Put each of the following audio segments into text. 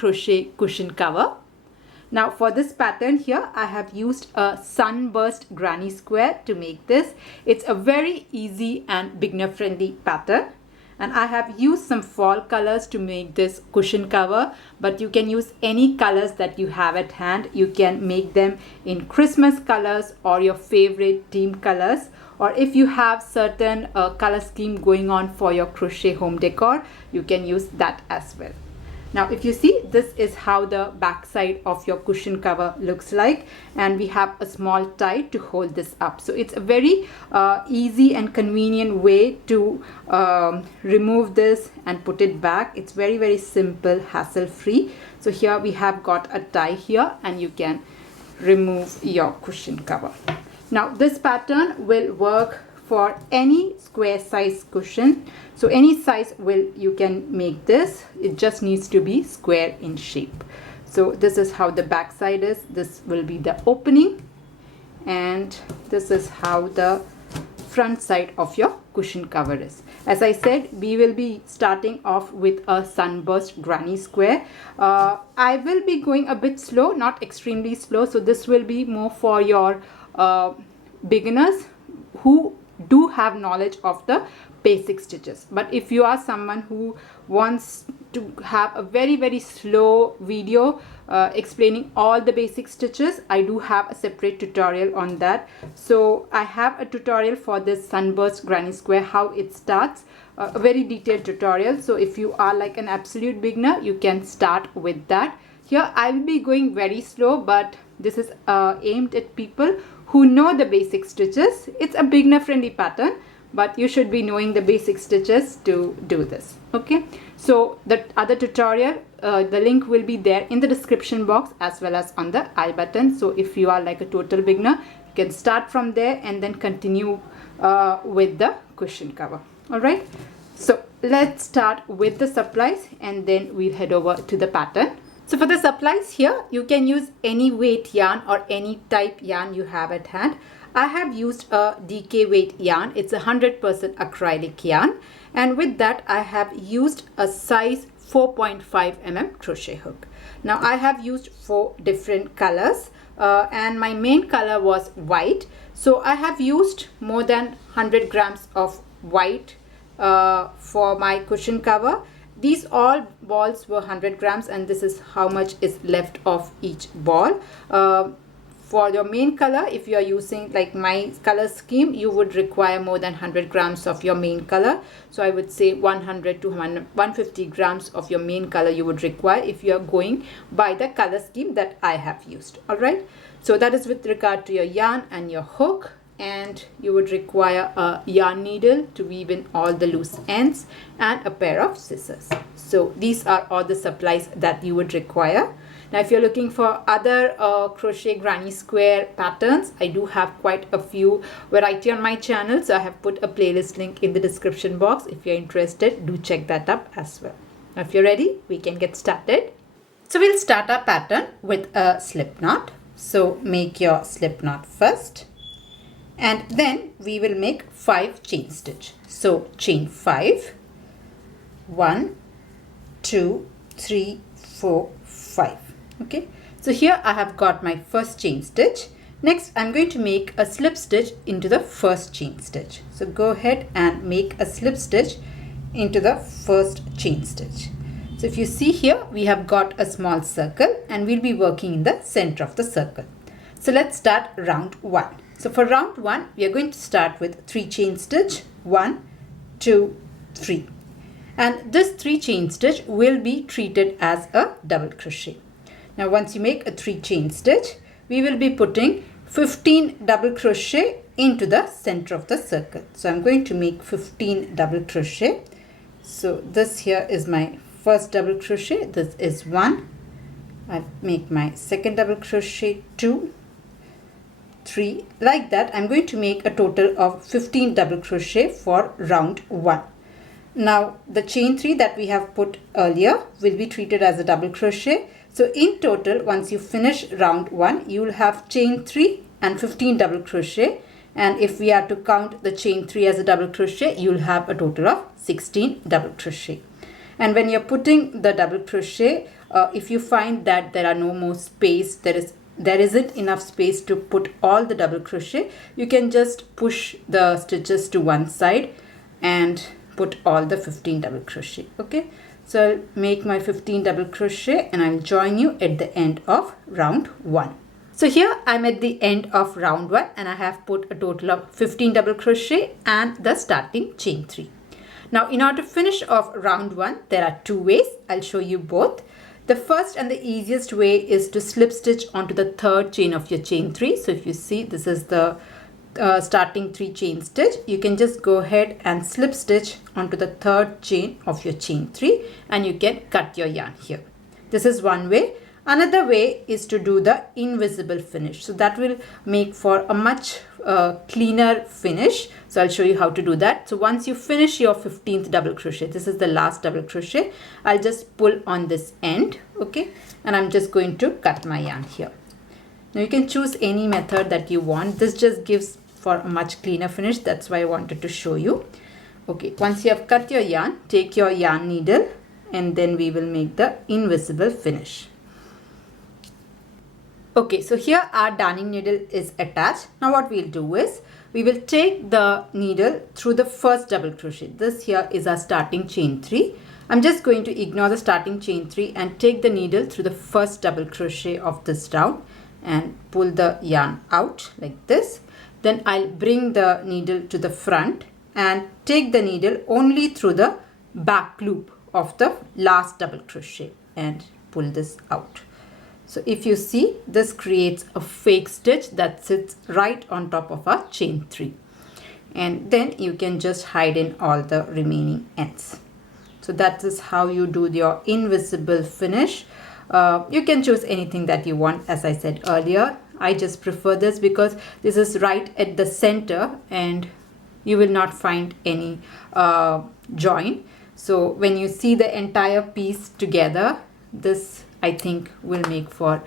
crochet cushion cover. Now for this pattern here, I have used a Sunburst granny square to make this. It's a very easy and beginner friendly pattern. And I have used some fall colors to make this cushion cover, but you can use any colors that you have at hand. You can make them in Christmas colors or your favorite theme colors, or if you have certain color scheme going on for your crochet home decor, you can use that as well. Now if you see, this is how the back side of your cushion cover looks like, and we have a small tie to hold this up. So it's a very easy and convenient way to remove this and put it back. It's very simple, hassle free. So here we have got a tie here, and you can remove your cushion cover. Now this pattern will work for any square size cushion, so any size you can make this. It just needs to be square in shape. So this is how the back side is. This will be the opening, and this is how the front side of your cushion cover is. As I said, we will be starting off with a Sunburst granny square. I will be going a bit slow, not extremely slow, so this will be more for your beginners who do have knowledge of the basic stitches. But if you are someone who wants to have a very slow video explaining all the basic stitches, I do have a separate tutorial on that. So I have a tutorial for this Sunburst granny square, how it starts, a very detailed tutorial. So if you are like an absolute beginner, you can start with that. Here I will be going very slow, but this is aimed at people who know the basic stitches. It's a beginner friendly pattern, but you should be knowing the basic stitches to do this. Okay, so the other tutorial, the link will be there in the description box as well as on the I button. So if you are like a total beginner, you can start from there and then continue with the cushion cover. All right, so let's start with the supplies and then we'll head over to the pattern. So for the supplies here, you can use any weight yarn or any type yarn you have at hand. I have used a DK weight yarn. It's 100% acrylic yarn. And with that, I have used a size 4.5 mm crochet hook. Now I have used 4 different colors and my main color was white. So I have used more than 100 grams of white for my cushion cover. These all balls were 100 grams and this is how much is left of each ball. For your main color, if you are using like my color scheme, you would require more than 100 grams of your main color. So I would say 100 to 150 grams of your main color you would require if you are going by the color scheme that I have used. All right. So that is with regard to your yarn and your hook. And you would require a yarn needle to weave in all the loose ends and a pair of scissors. So these are all the supplies that you would require. Now if you're looking for other crochet granny square patterns, I do have quite a few variety on my channel. So I have put a playlist link in the description box. If you're interested, do check that up as well. Now if you're ready, we can get started. So we'll start our pattern with a slip knot. So make your slip knot first. And then we will make 5 chain stitch. So chain 5, 1, 2, 3, 4, 5. Okay. So here I have got my first chain stitch. Next I'm going to make a slip stitch into the first chain stitch. So go ahead and make a slip stitch into the first chain stitch. So if you see here, we have got a small circle and we'll be working in the center of the circle. So let's start round 1. So for round 1, we are going to start with 3 chain stitch, 1, 2, 3. And this 3 chain stitch will be treated as a double crochet. Now once you make a 3 chain stitch, we will be putting 15 double crochet into the center of the circle. So I'm going to make 15 double crochet. So this here is my first double crochet. This is 1. I make my second double crochet, 2, 3. Like that, I'm going to make a total of 15 double crochet for round 1. Now the chain 3 that we have put earlier will be treated as a double crochet. So in total, once you finish round 1, you will have chain 3 and 15 double crochet. And if we are to count the chain 3 as a double crochet, you will have a total of 16 double crochet. And when you're putting the double crochet, If you find that there are no more space, there isn't enough space to put all the double crochet, you can just push the stitches to one side and put all the 15 double crochet. Okay, so I'll make my 15 double crochet and I'll join you at the end of round 1. So here I'm at the end of round 1 and I have put a total of 15 double crochet and the starting chain 3. Now in order to finish off round 1, there are 2 ways. I'll show you both. The first and the easiest way is to slip stitch onto the third chain of your chain 3. So if you see, this is the starting 3 chain stitch. You can just go ahead and slip stitch onto the third chain of your chain 3 and you can cut your yarn here. This is one way. Another way is to do the invisible finish. So that will make for a much cleaner finish. So I'll show you how to do that. So once you finish your 15th double crochet, this is the last double crochet, I'll just pull on this end, okay, and I'm just going to cut my yarn here. Now you can choose any method that you want. This just gives for a much cleaner finish. That's why I wanted to show you. Okay, once you have cut your yarn, take your yarn needle and then we will make the invisible finish. Okay, so here our darning needle is attached. Now what we'll do is we will take the needle through the first double crochet. This here is our starting chain 3. I'm just going to ignore the starting chain 3 and take the needle through the first double crochet of this round and pull the yarn out like this. Then I'll bring the needle to the front and take the needle only through the back loop of the last double crochet and pull this out. So if you see, this creates a fake stitch that sits right on top of our chain 3. And then you can just hide in all the remaining ends. So that is how you do your invisible finish. You can choose anything that you want, as I said earlier. I just prefer this because this is right at the center and you will not find any join. So when you see the entire piece together, this I think will make for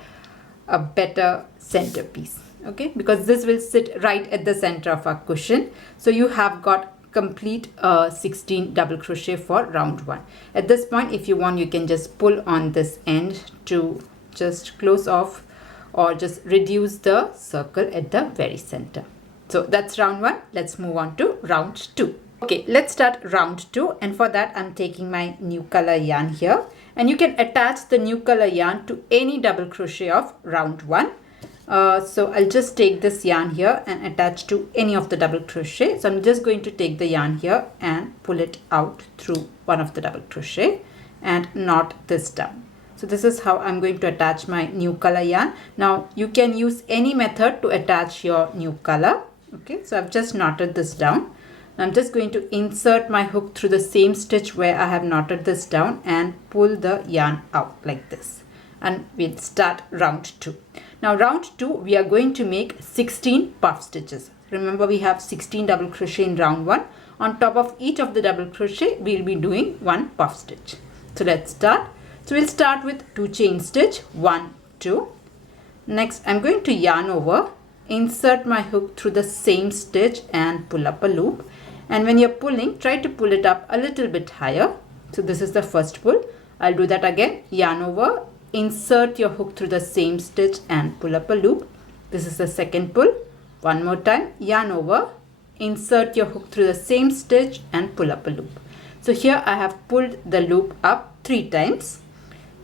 a better centerpiece, okay, because this will sit right at the center of our cushion. So you have got complete 16 double crochet for round 1. At this point, if you want, you can just pull on this end to just close off or just reduce the circle at the very center. So that's round 1. Let's move on to round 2. Okay, let's start round 2, and for that I'm taking my new color yarn here, and you can attach the new color yarn to any double crochet of round 1. So I'll just take this yarn here and attach to any of the double crochet. So I'm just going to take the yarn here and pull it out through one of the double crochet and knot this down. So this is how I'm going to attach my new color yarn. Now you can use any method to attach your new color. Okay, so I've just knotted this down. I'm just going to insert my hook through the same stitch where I have knotted this down and pull the yarn out like this. And we'll start round 2. Now round 2, we are going to make 16 puff stitches. Remember, we have 16 double crochet in round 1. On top of each of the double crochet, we'll be doing 1 puff stitch. So let's start. So we'll start with 2 chain stitch, 1, 2. Next, I'm going to yarn over, insert my hook through the same stitch and pull up a loop. And when you're pulling, try to pull it up a little bit higher. So this is the first pull. I'll do that again. Yarn over, insert your hook through the same stitch and pull up a loop. This is the second pull. One more time. Yarn over, insert your hook through the same stitch and pull up a loop. So here I have pulled the loop up 3 times.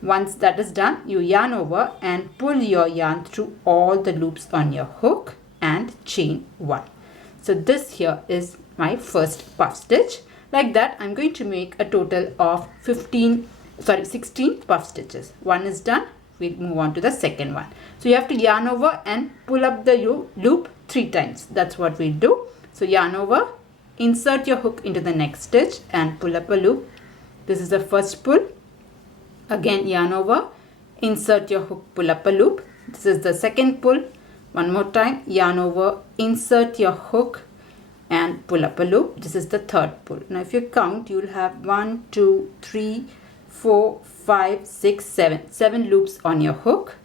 Once that is done, you yarn over and pull your yarn through all the loops on your hook and chain 1. So this here is my first puff stitch. Like that, I'm going to make a total of 16 puff stitches. One is done. We'll move on to the second one. So you have to yarn over and pull up the loop 3 times. That's what we'll do. So yarn over, insert your hook into the next stitch and pull up a loop. This is the first pull. Again, yarn over, insert your hook, pull up a loop. This is the second pull. One more time, yarn over, insert your hook and pull up a loop. This is the third pull. Now if you count, you'll have 1, 2, 3, 4, 5, 6, 7 loops on your hook.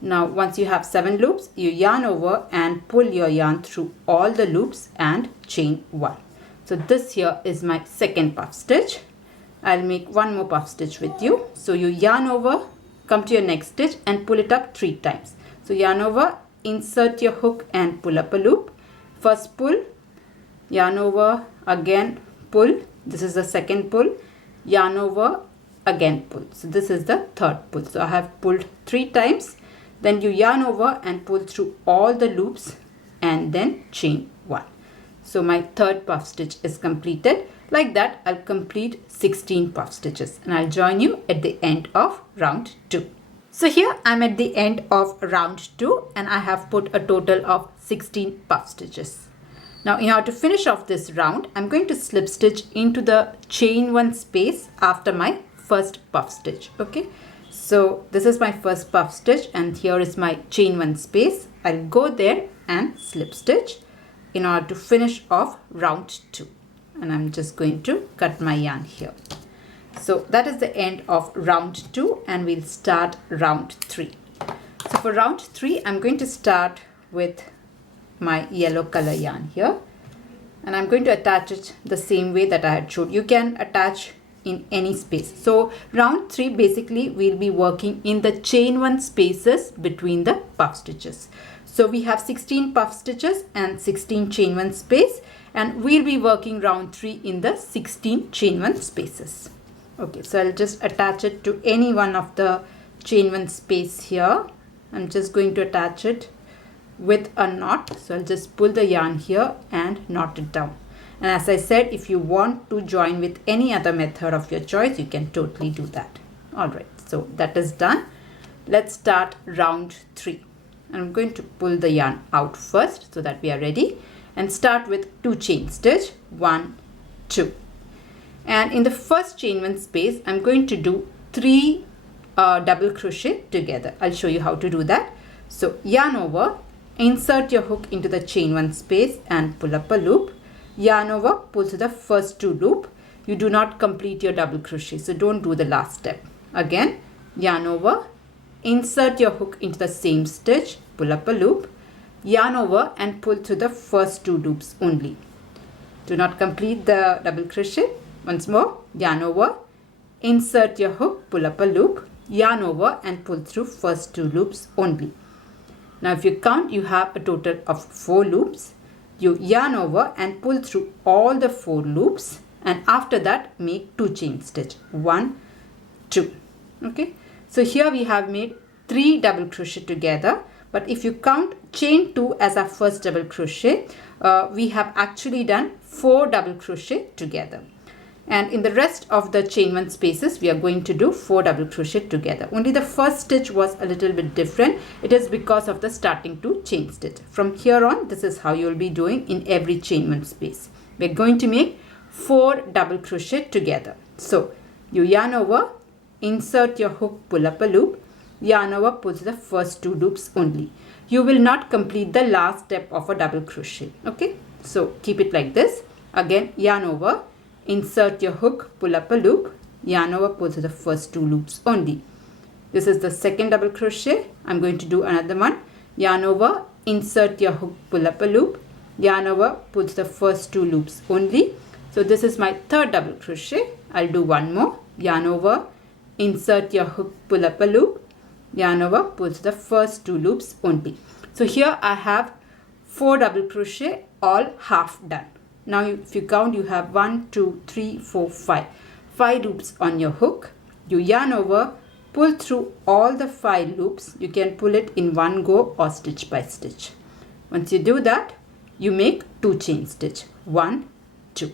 Now once you have 7 loops, you yarn over and pull your yarn through all the loops and chain 1. So this here is my second puff stitch. I'll make one more puff stitch with you. So you yarn over, come to your next stitch and pull it up 3 times. So yarn over, insert your hook and pull up a loop. First pull, yarn over, again pull. This is the second pull, yarn over, again pull. So this is the third pull. So I have pulled 3 times. Then you yarn over and pull through all the loops and then chain 1. So my third puff stitch is completed. Like that, I'll complete 16 puff stitches and I'll join you at the end of round 2. So here I'm at the end of round 2 and I have put a total of 16 puff stitches. Now in order to finish off this round, I'm going to slip stitch into the chain 1 space after my first puff stitch. Okay, so this is my first puff stitch and here is my chain 1 space. I'll go there and slip stitch in order to finish off round 2. And I'm just going to cut my yarn here. So that is the end of round 2 and we'll start round 3. So for round 3, I'm going to start with my yellow color yarn here. And I'm going to attach it the same way that I had showed. You can attach in any space. So round 3, basically we'll be working in the chain 1 spaces between the puff stitches. So we have 16 puff stitches and 16 chain 1 space, and we'll be working round 3 in the 16 chain 1 spaces. Okay, so I'll just attach it to any one of the chain 1 space here. I'm just going to attach it with a knot. So I'll just pull the yarn here and knot it down. And as I said, if you want to join with any other method of your choice, you can totally do that. Alright, so that is done. Let's start round 3. I'm going to pull the yarn out first so that we are ready and start with 2 chain stitch, 1, 2. And in the first chain 1 space, I'm going to do 3 double crochet together. I'll show you how to do that. So yarn over, insert your hook into the chain 1 space and pull up a loop. Yarn over, pull to the first 2 loop. You do not complete your double crochet, so don't do the last step. Again, yarn over, insert your hook into the same stitch, pull up a loop, yarn over and pull through the first 2 loops only. Do not complete the double crochet. Once more, yarn over, insert your hook, pull up a loop, yarn over and pull through first 2 loops only. Now if you count, you have a total of 4 loops. You yarn over and pull through all the 4 loops, and after that make 2 chain stitch, 1, 2. Okay, so here we have made 3 double crochet together, but if you count chain 2 as our first double crochet, we have actually done 4 double crochet together. And in the rest of the chain 1 spaces, we are going to do 4 double crochet together. Only the first stitch was a little bit different. It is because of the starting 2 chain stitch. From here on, this is how you will be doing in every chain 1 space. We're going to make 4 double crochet together. So you yarn over, insert your hook, pull up a loop, yarn over, pull the first 2 loops only. You will not complete the last step of a double crochet. Okay, so keep it like this. Again, yarn over, insert your hook, pull up a loop, yarn over, pull to the first 2 loops only. This is the second double crochet. I'm going to do another one. Yarn over, insert your hook, pull up a loop, yarn over, pull to the first 2 loops only. So this is my third double crochet. I'll do one more. Yarn over, insert your hook, pull up a loop, yarn over, pull to the first 2 loops only. So here I have 4 double crochet, all half done. Now if you count, you have 1, 2, 3, 4, 5. 5 loops on your hook. You yarn over, pull through all the 5 loops. You can pull it in one go or stitch by stitch. Once you do that, you make 2 chain stitch, 1, 2.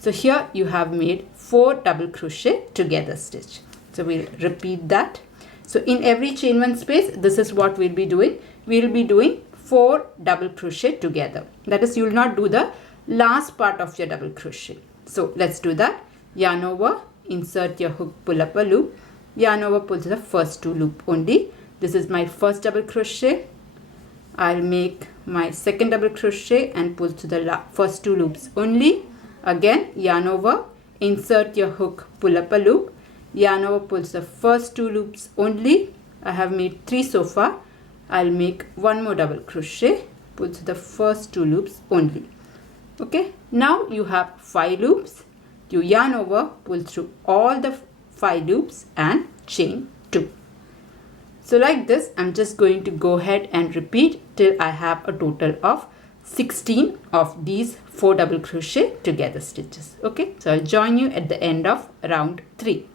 So here you have made 4 double crochet together stitch. So we'll repeat that. So in every chain 1 space, this is what we'll be doing. We'll be doing 4 double crochet together. That is, you will not do the last part of your double crochet. So let's do that. Yarn over, insert your hook, pull up a loop, yarn over, pull to the first 2 loop only. This is my first double crochet. I'll make my second double crochet and pull to the first 2 loops only. Again, yarn over, insert your hook, pull up a loop, yarn over, pull to the first 2 loops only. I have made 3 so far. I'll make 1 more double crochet, pull to the first 2 loops only. Okay, now you have 5 loops. You yarn over, pull through all the 5 loops and chain 2. So like this, I'm just going to go ahead and repeat till I have a total of 16 of these 4 double crochet together stitches. Okay, so I'll join you at the end of round 3.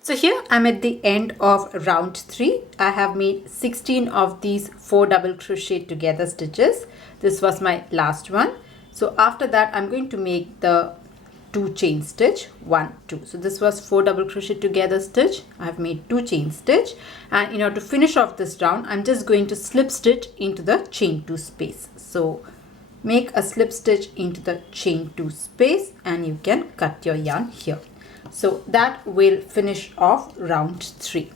So here I'm at the end of round 3. I have made 16 of these 4 double crochet together stitches. This was my last one. So after that, I'm going to make the 2 chain stitch, 1, 2. So this was 4 double crochet together stitch. I have made 2 chain stitch, and in order to finish off this round, I'm just going to slip stitch into the chain 2 space. So make a slip stitch into the chain 2 space, and you can cut your yarn here. So that will finish off round 3.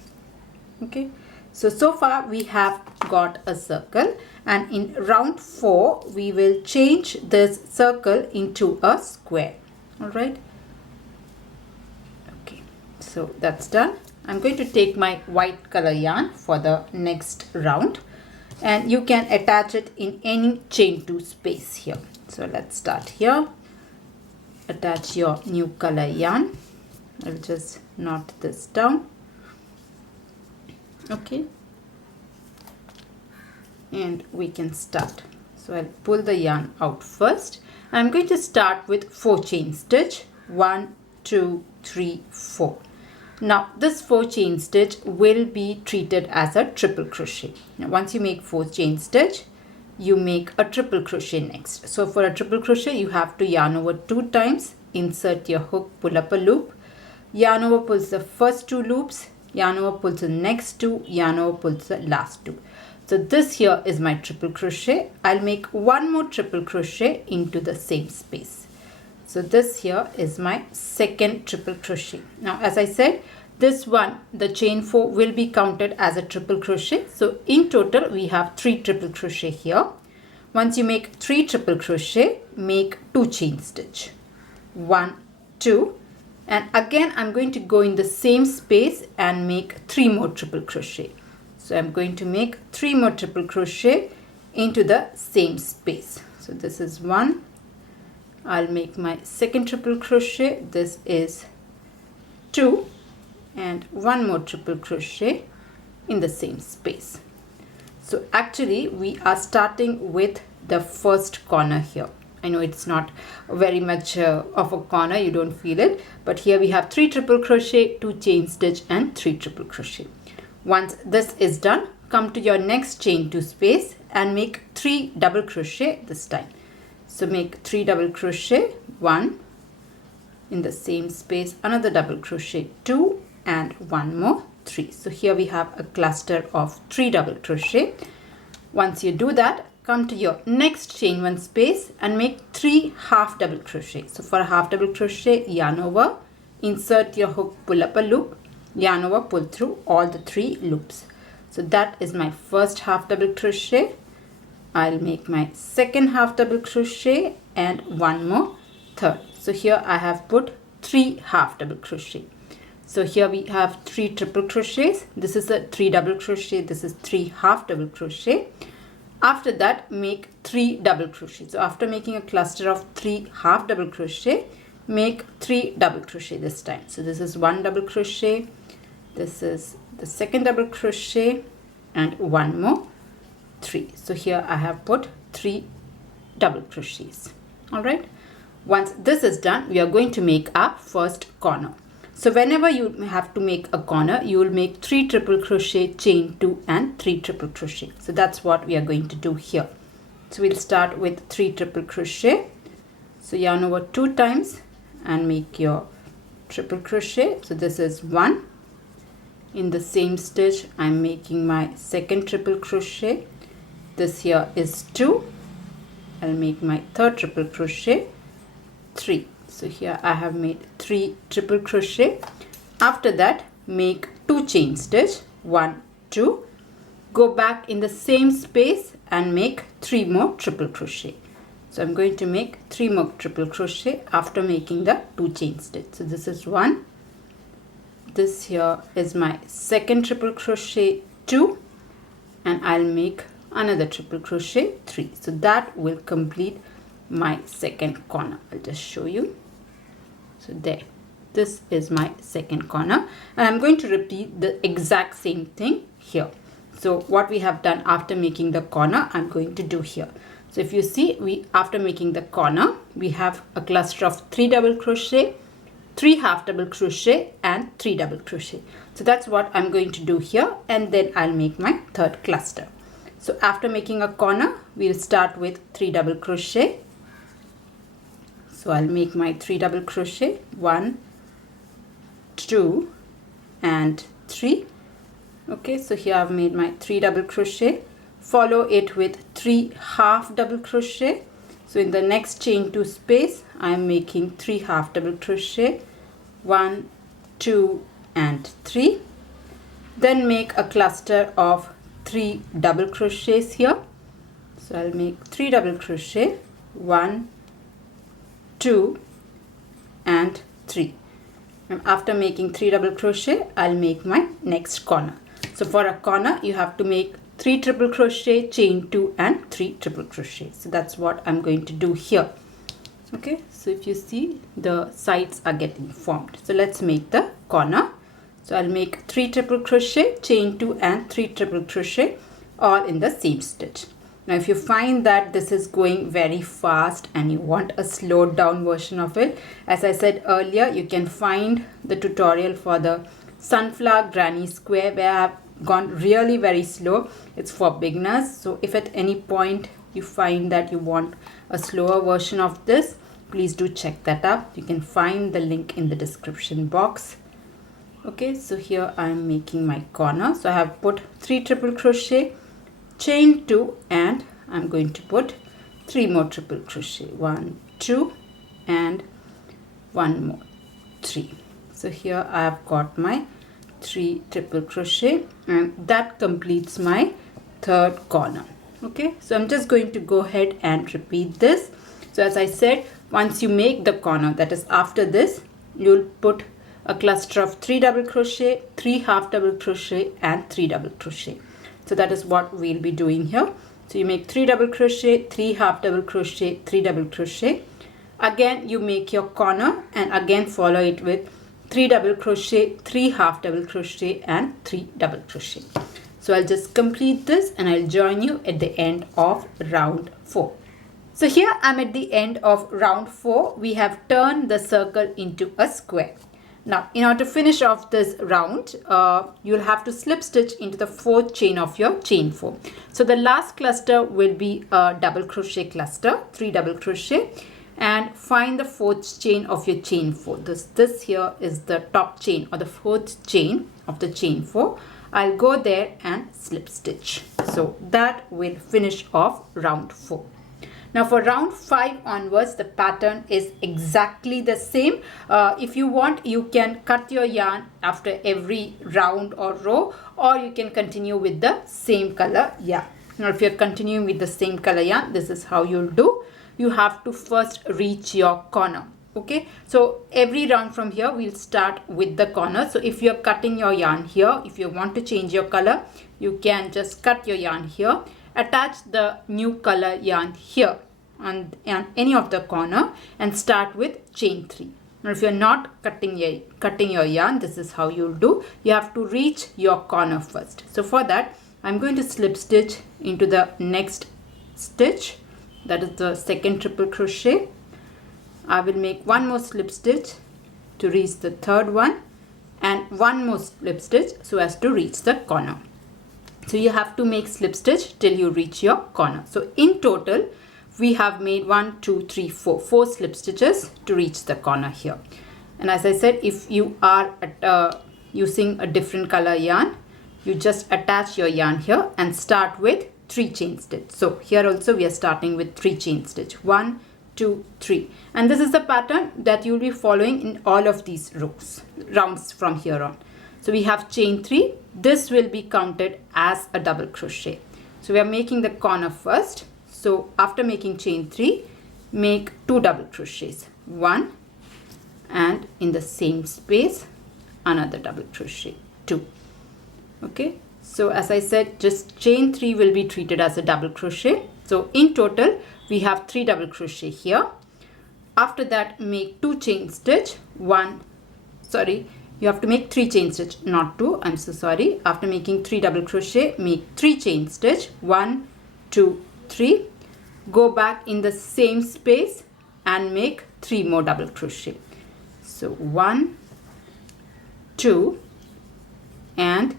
Okay, so far we have got a circle, and in round 4 we will change this circle into a square. All right, okay, so that's done. I'm going to take my white color yarn for the next round, and you can attach it in any chain 2 space here. So let's start here. Attach your new color yarn. I'll just knot this down. Okay, and we can start. So I'll pull the yarn out first. I'm going to start with 4 chain stitch, 1, 2, 3, 4. Now this 4 chain stitch will be treated as a triple crochet. Now once you make 4 chain stitch, you make a triple crochet next. So for a triple crochet, you have to yarn over 2 times, insert your hook, pull up a loop, yarn over pulls the first 2 loops, yarn over pulls the next 2, yarn over pulls the last 2. So this here is my triple crochet. I'll make 1 more triple crochet into the same space. So this here is my second triple crochet. Now as I said, this one, the chain 4 will be counted as a triple crochet. So in total we have 3 triple crochet here. Once you make 3 triple crochet, make 2 chain stitch, 1, 2, and again I'm going to go in the same space and make 3 more triple crochet. So I'm going to make 3 more triple crochet into the same space. So this is 1. I'll make my second triple crochet. This is 2, and 1 more triple crochet in the same space. So actually we are starting with the first corner here. I know it's not very much of a corner, you don't feel it, but here we have 3 triple crochet, 2 chain stitch, and 3 triple crochet. Once this is done, come to your next chain 2 space and make 3 double crochet this time. So make 3 double crochet, 1 in the same space, another double crochet, 2, and 1 more, 3. So here we have a cluster of 3 double crochet. Once you do that, come to your next chain 1 space and make 3 half double crochet. So for a half double crochet, yarn over, insert your hook, pull up a loop, yarn over, pull through all the 3 loops. So that is my first half double crochet. I'll make my second half double crochet and 1 more, third. So here I have put 3 half double crochet. So here we have 3 triple crochets. This is a 3 double crochet. This is 3 half double crochet. After that, make 3 double crochet. So after making a cluster of 3 half double crochet, make 3 double crochet this time. So this is 1 double crochet. This is the second double crochet, and 1 more, 3. So here I have put 3 double crochets. All right. Once this is done, we are going to make our first corner. So whenever you have to make a corner, you will make 3 triple crochet, chain 2, and 3 triple crochet. So that's what we are going to do here. So we'll start with 3 triple crochet. So yarn over 2 times and make your triple crochet. So this is 1. In the same stitch, I'm making my second triple crochet. This here is 2. I'll make my third triple crochet, 3. So here I have made 3 triple crochet. After that, make 2 chain stitch, 1, 2. Go back in the same space and make 3 more triple crochet. So I'm going to make 3 more triple crochet after making the 2 chain stitch. So this is 1. This here is my second triple crochet, 2, and I'll make another triple crochet, 3. So that will complete my second corner. I'll just show you. So there. This is my second corner, and I'm going to repeat the exact same thing here. So what we have done after making the corner, I'm going to do here. So if you see, after making the corner, we have a cluster of 3 double crochet, 3 half double crochet and 3 double crochet. So that's what I'm going to do here, and then I'll make my third cluster. So after making a corner, we'll start with 3 double crochet. So I'll make my 3 double crochet, 1, 2 and 3. Okay, so here I've made my 3 double crochet. Follow it with 3 half double crochet. So in the next chain 2 space, I'm making 3 half double crochet, 1, 2 and 3. Then make a cluster of 3 double crochets here. So I'll make 3 double crochet, 1, 2 and 3. And after making 3 double crochet, I'll make my next corner. So for a corner, you have to make 3 triple crochet, chain 2 and 3 triple crochet. So that's what I'm going to do here. Okay, so if you see, the sides are getting formed. So let's make the corner. So I'll make 3 triple crochet, chain 2 and 3 triple crochet all in the same stitch. Now if you find that this is going very fast and you want a slowed down version of it, as I said earlier, you can find the tutorial for the sunflower granny square where I have gone really very slow. It's for beginners. So if at any point you find that you want a slower version of this, please do check that up. You can find the link in the description box. Okay, so here I am making my corner. So I have put 3 triple crochet, chain 2 and I'm going to put 3 more triple crochet, 1, 2 and 1 more, 3. So here I have got my 3 triple crochet and that completes my third corner. Okay, so I'm just going to go ahead and repeat this. So as I said, once you make the corner, that is after this, you'll put a cluster of 3 double crochet, 3 half double crochet and 3 double crochet. So that is what we'll be doing here. So you make 3 double crochet, 3 half double crochet, 3 double crochet. Again you make your corner and again follow it with 3 double crochet, 3 half double crochet and 3 double crochet. So I'll just complete this and I'll join you at the end of round 4. So here I'm at the end of round 4. We have turned the circle into a square. Now in order to finish off this round, you'll have to slip stitch into the 4th chain of your chain 4. So the last cluster will be a double crochet cluster, 3 double crochet, and find the 4th chain of your chain 4. This here is the top chain or the 4th chain of the chain 4. I'll go there and slip stitch. So that will finish off round 4. Now for round 5 onwards, the pattern is exactly the same. If you want, you can cut your yarn after every round or row, or you can continue with the same color yarn. Now if you're continuing with the same color yarn, this is how you'll do. You have to first reach your corner. Okay, so every round from here we'll start with the corner. So if you're cutting your yarn here, if you want to change your color, you can just cut your yarn here, attach the new color yarn here on any of the corner and start with chain 3. Now if you're not cutting your yarn, this is how you'll do. You have to reach your corner first. So for that, I'm going to slip stitch into the next stitch, that is the 2nd triple crochet. I will make 1 more slip stitch to reach the 3rd one and 1 more slip stitch so as to reach the corner. So you have to make slip stitch till you reach your corner. So in total, we have made 1, 2, 3, 4 slip stitches to reach the corner here. And as I said, if you are using a different color yarn, you just attach your yarn here and start with 3 chain stitch. So here also we are starting with 3 chain stitch, 1, 2, 3, and this is the pattern that you will be following in all of these rounds from here on. So we have chain 3. This will be counted as a double crochet. So we are making the corner first. So after making chain 3, make 2 double crochets, 1 and in the same space another double crochet, 2. Okay, so as I said, just chain 3 will be treated as a double crochet. So in total we have 3 double crochet here. After that, make 2 chain stitch, 1, sorry, you have to make 3 chain stitch, not 2. I'm so sorry. After making 3 double crochet, make 3 chain stitch, 1, 2, 3. Go back in the same space and make 3 more double crochet. So 1, 2, and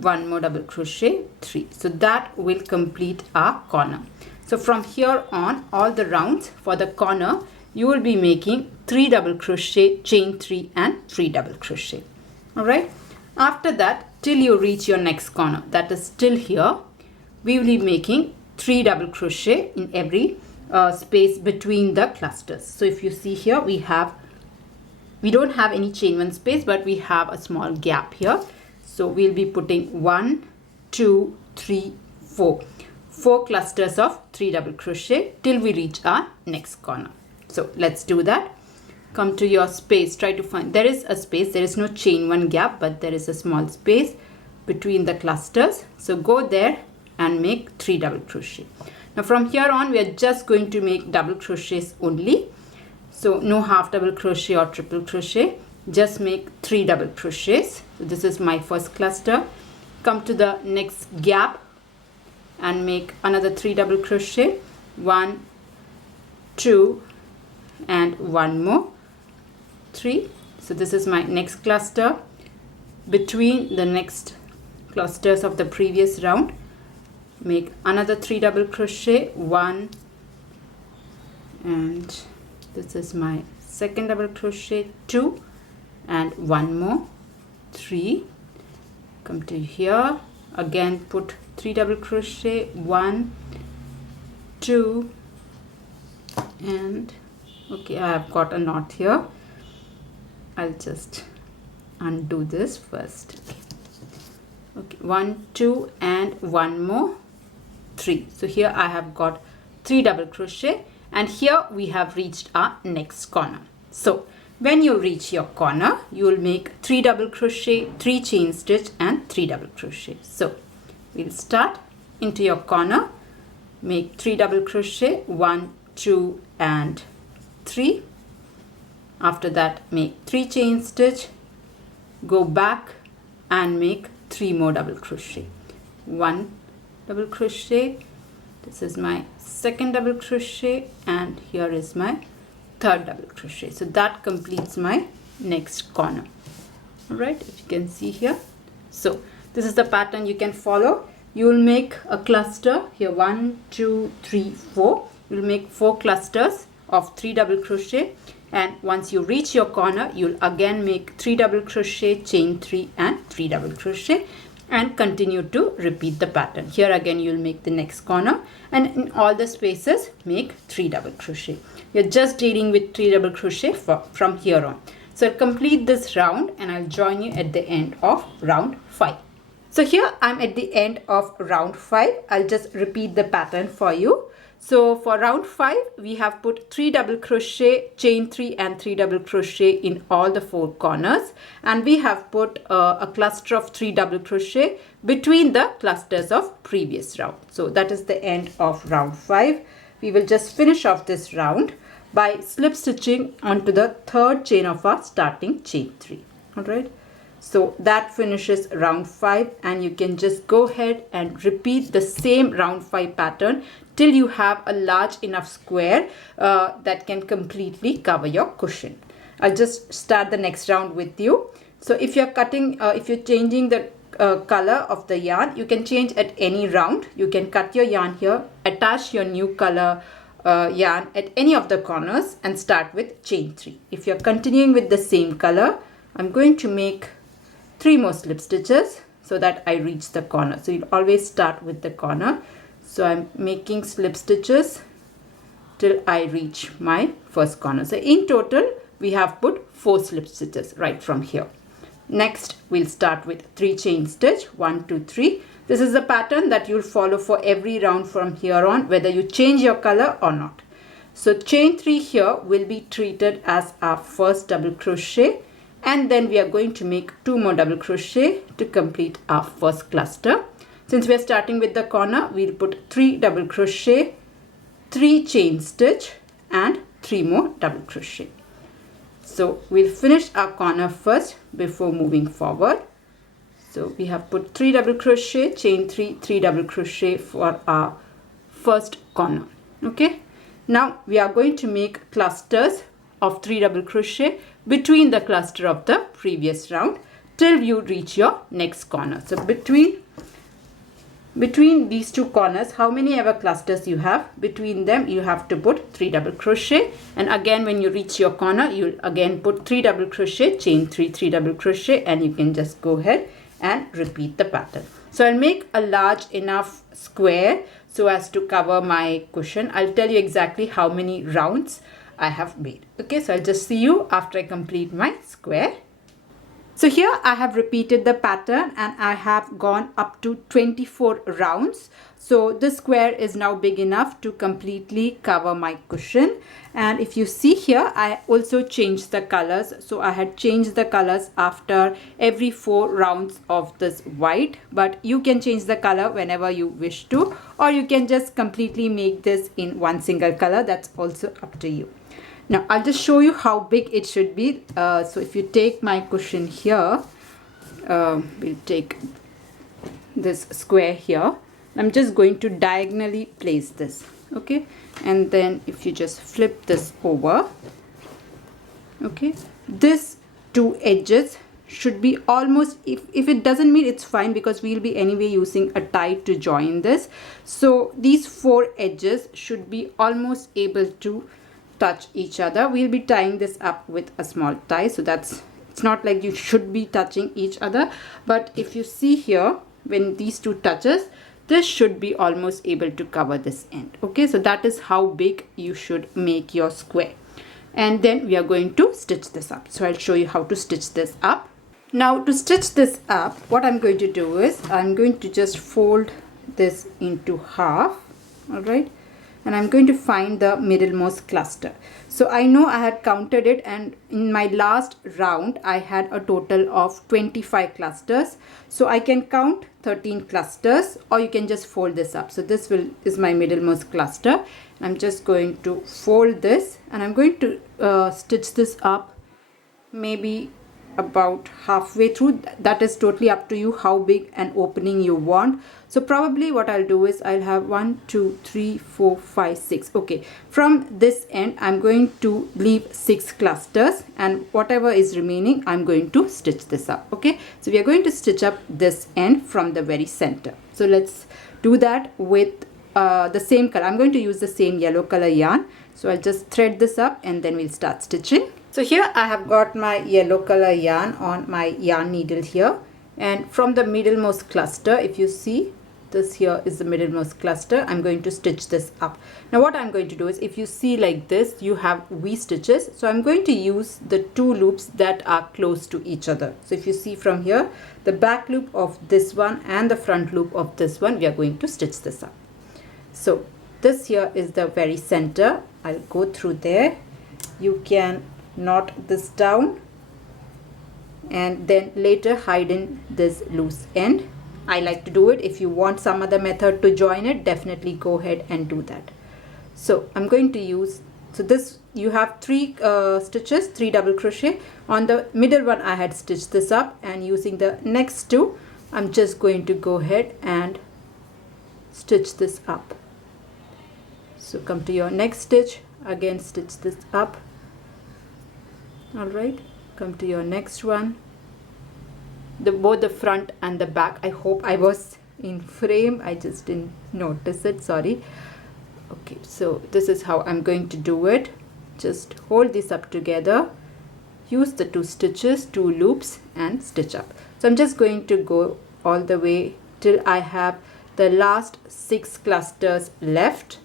1 more double crochet, 3. So that will complete our corner. So from here on, all the rounds for the corner, you will be making 3 double crochet, chain 3 and 3 double crochet. All right. After that, till you reach your next corner, that is still here, we will be making 3 double crochet in every space between the clusters. So if you see here, we don't have any chain 1 space, but we have a small gap here. So we'll be putting 1, 2, 3, 4. 4 clusters of 3 double crochet till we reach our next corner. So let's do that. Come to your space, try to find, there is a space, there is no chain 1 gap, but there is a small space between the clusters. So go there and make 3 double crochet. Now from here on, we are just going to make double crochets only. So no half double crochet or triple crochet, just make 3 double crochets. So this is my first cluster. Come to the next gap and make another 3 double crochet, 1, 2, and 1 more, 3. So this is my next cluster. Between the next clusters of the previous round, make another 3 double crochet, 1, and this is my second double crochet, 2, and 1 more, 3. Come to here, again put 3 double crochet, 1, 2, and okay, I have got a knot here. I'll just undo this first. Okay, 1, 2, and 1 more, 3. So here I have got 3 double crochet, and here we have reached our next corner. So when you reach your corner, you will make 3 double crochet, 3 chain stitch and 3 double crochet. So we'll start into your corner, make 3 double crochet, 1, 2, and 3. After that, make 3 chain stitch, go back and make 3 more double crochet, 1 double crochet, this is my second double crochet, and here is my third double crochet. So that completes my next corner. All right, if you can see here. So this is the pattern you can follow. You will make a cluster here, 1, 2, 3, 4. You will make 4 clusters of 3 double crochet, and once you reach your corner, you'll again make 3 double crochet, chain 3 and 3 double crochet, and continue to repeat the pattern. Here again you'll make the next corner, and in all the spaces make 3 double crochet. You're just dealing with 3 double crochet from here on. So I'll complete this round and I'll join you at the end of round 5. So here I'm at the end of round 5. I'll just repeat the pattern for you. So for round 5, we have put 3 double crochet, chain 3 and 3 double crochet in all the 4 corners, and we have put a cluster of 3 double crochet between the clusters of previous round. So that is the end of round 5. We will just finish off this round by slip stitching onto the 3rd chain of our starting chain 3. All right. So that finishes round 5, and you can just go ahead and repeat the same round 5 pattern till you have a large enough square that can completely cover your cushion. I'll just start the next round with you. So if you're cutting, if you're changing the color of the yarn, you can change at any round. You can cut your yarn here, attach your new color yarn at any of the corners and start with chain 3. If you're continuing with the same color, I'm going to make 3 more slip stitches so that I reach the corner. So you'll always start with the corner. So I'm making slip stitches till I reach my first corner. So in total, we have put 4 slip stitches right from here. Next, we'll start with 3 chain stitch, 1, 2, 3. This is the pattern that you'll follow for every round from here on, whether you change your color or not. So chain 3 here will be treated as our first double crochet, and then we are going to make 2 more double crochet to complete our first cluster. Since we are starting with the corner, we'll put 3 double crochet, 3 chain stitch and 3 more double crochet. So we'll finish our corner first before moving forward. So we have put 3 double crochet, chain 3, 3 double crochet for our first corner. Okay, now we are going to make clusters of 3 double crochet between the cluster of the previous round till you reach your next corner. So between these two corners, how many ever clusters you have, between them you have to put 3 double crochet, and again when you reach your corner you'll again put 3 double crochet, chain 3, 3 double crochet, and you can just go ahead and repeat the pattern. So I'll make a large enough square so as to cover my cushion. I'll tell you exactly how many rounds I have made. Okay, so I'll just see you after I complete my square. So here I have repeated the pattern and I have gone up to 24 rounds. So this square is now big enough to completely cover my cushion. And if you see here, I also changed the colors. So I had changed the colors after every 4 rounds of this white, but you can change the color whenever you wish to, or you can just completely make this in one single color. That's also up to you. Now I'll just show you how big it should be. So if you take my cushion here, we'll take this square here. I'm just going to diagonally place this, okay, and then if you just flip this over, okay, this 2 edges should be almost, if it doesn't meet, it's fine, because we'll be anyway using a tie to join this. So these 4 edges should be almost able to touch each other. We'll be tying this up with a small tie, so it's not like you should be touching each other, but if you see here, when these 2 touches, this should be almost able to cover this end. Okay, so that is how big you should make your square. And then we are going to stitch this up. So I'll show you how to stitch this up. Now to stitch this up, what I'm going to do is I'm going to just fold this into half. All right, and I'm going to find the middlemost cluster. So I know I had counted it, and in my last round I had a total of 25 clusters. So I can count 13 clusters, or you can just fold this up. So this is my middlemost cluster. I'm just going to fold this, and I'm going to stitch this up maybe about halfway through. That is totally up to you how big an opening you want. So probably what I'll do is I'll have 1 2 3 4 5 6. Okay, from this end I'm going to leave 6 clusters, and whatever is remaining I'm going to stitch this up. Okay, so we are going to stitch up this end from the very center. So let's do that with the same color. I'm going to use the same yellow color yarn. So I'll just thread this up and then we'll start stitching. So here I have got my yellow color yarn on my yarn needle here, and from the middlemost cluster, if you see, this here is the middlemost cluster, I'm going to stitch this up. Now what I'm going to do is, if you see like this, you have V stitches. So I'm going to use the 2 loops that are close to each other. So if you see from here, the back loop of this one and the front loop of this one, we are going to stitch this up. So this here is the very center. I'll go through there. You can knot this down and then later hide in this loose end. I like to do it. If you want some other method to join it, definitely go ahead and do that. So I'm going to use, so this, you have 3 stitches, 3 double crochet. On the middle one I had stitched this up, and using the next 2 I'm just going to go ahead and stitch this up. So come to your next stitch, again stitch this up. All right, come to your next one, both the front and the back. I hope I was in frame, I just didn't notice it, sorry. Okay, so this is how I'm going to do it. Just hold this up together, use the 2 stitches, 2 loops, and stitch up. So I'm just going to go all the way till I have the last 6 clusters left.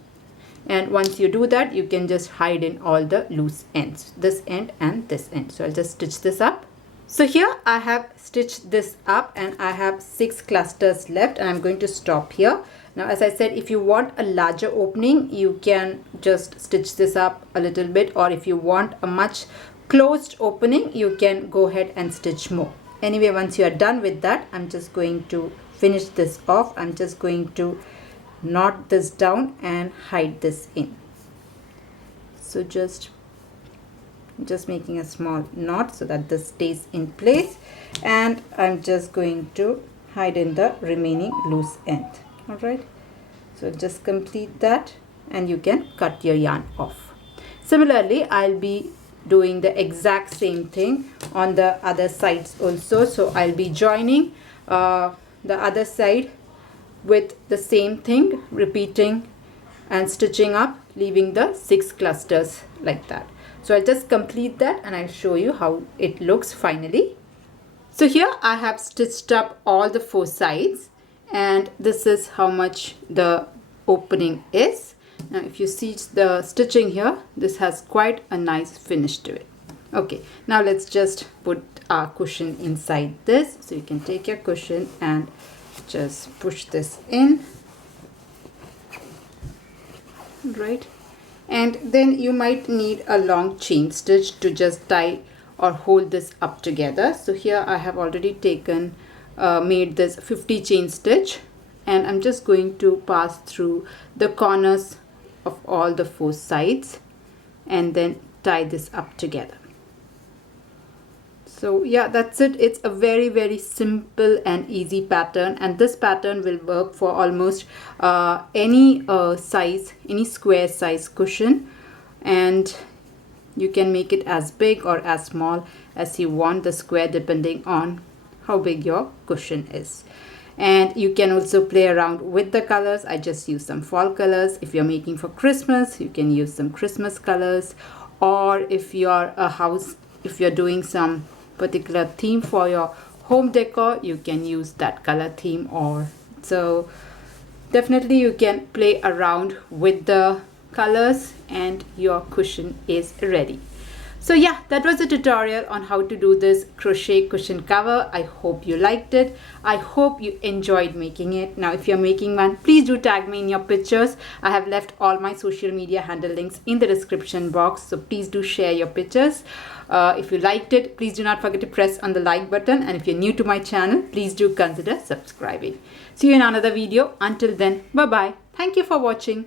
And once you do that, you can just hide in all the loose ends, this end and this end. So I'll just stitch this up. So here I have stitched this up and I have 6 clusters left, and I'm going to stop here. Now, as I said, if you want a larger opening, you can just stitch this up a little bit, or if you want a much closed opening, you can go ahead and stitch more. Anyway, once you are done with that, I'm just going to finish this off. I'm just going to knot this down and hide this in. So just I'm just making a small knot so that this stays in place, and I'm just going to hide in the remaining loose end. All right, so just complete that and you can cut your yarn off. Similarly, I'll be doing the exact same thing on the other sides also. So I'll be joining the other side with the same thing, repeating and stitching up, leaving the 6 clusters like that. So I'll just complete that and I'll show you how it looks finally. So here I have stitched up all the 4 sides, and this is how much the opening is. Now if you see the stitching here, this has quite a nice finish to it. Okay, now let's just put our cushion inside this. So you can take your cushion and just push this in, right? And then you might need a long chain stitch to just tie or hold this up together. So here I have already taken made this 50 chain stitch, and I'm just going to pass through the corners of all the 4 sides and then tie this up together. So yeah, that's it. It's a very simple and easy pattern, and this pattern will work for almost any size, any square size cushion, and you can make it as big or as small as you want the square depending on how big your cushion is. And you can also play around with the colors. I just use some fall colors. If you're making for Christmas, you can use some Christmas colors, or if you're a house, if you're doing some particular theme for your home decor, you can use that color theme. Or so definitely you can play around with the colors and your cushion is ready. So yeah, that was a tutorial on how to do this crochet cushion cover. I hope you liked it. I hope you enjoyed making it. Now if you're making one, please do tag me in your pictures. I have left all my social media handle links in the description box, so please do share your pictures. If you liked it, please do not forget to press on the like button, and if you're new to my channel, please do consider subscribing. See you in another video. Until then, bye bye. Thank you for watching.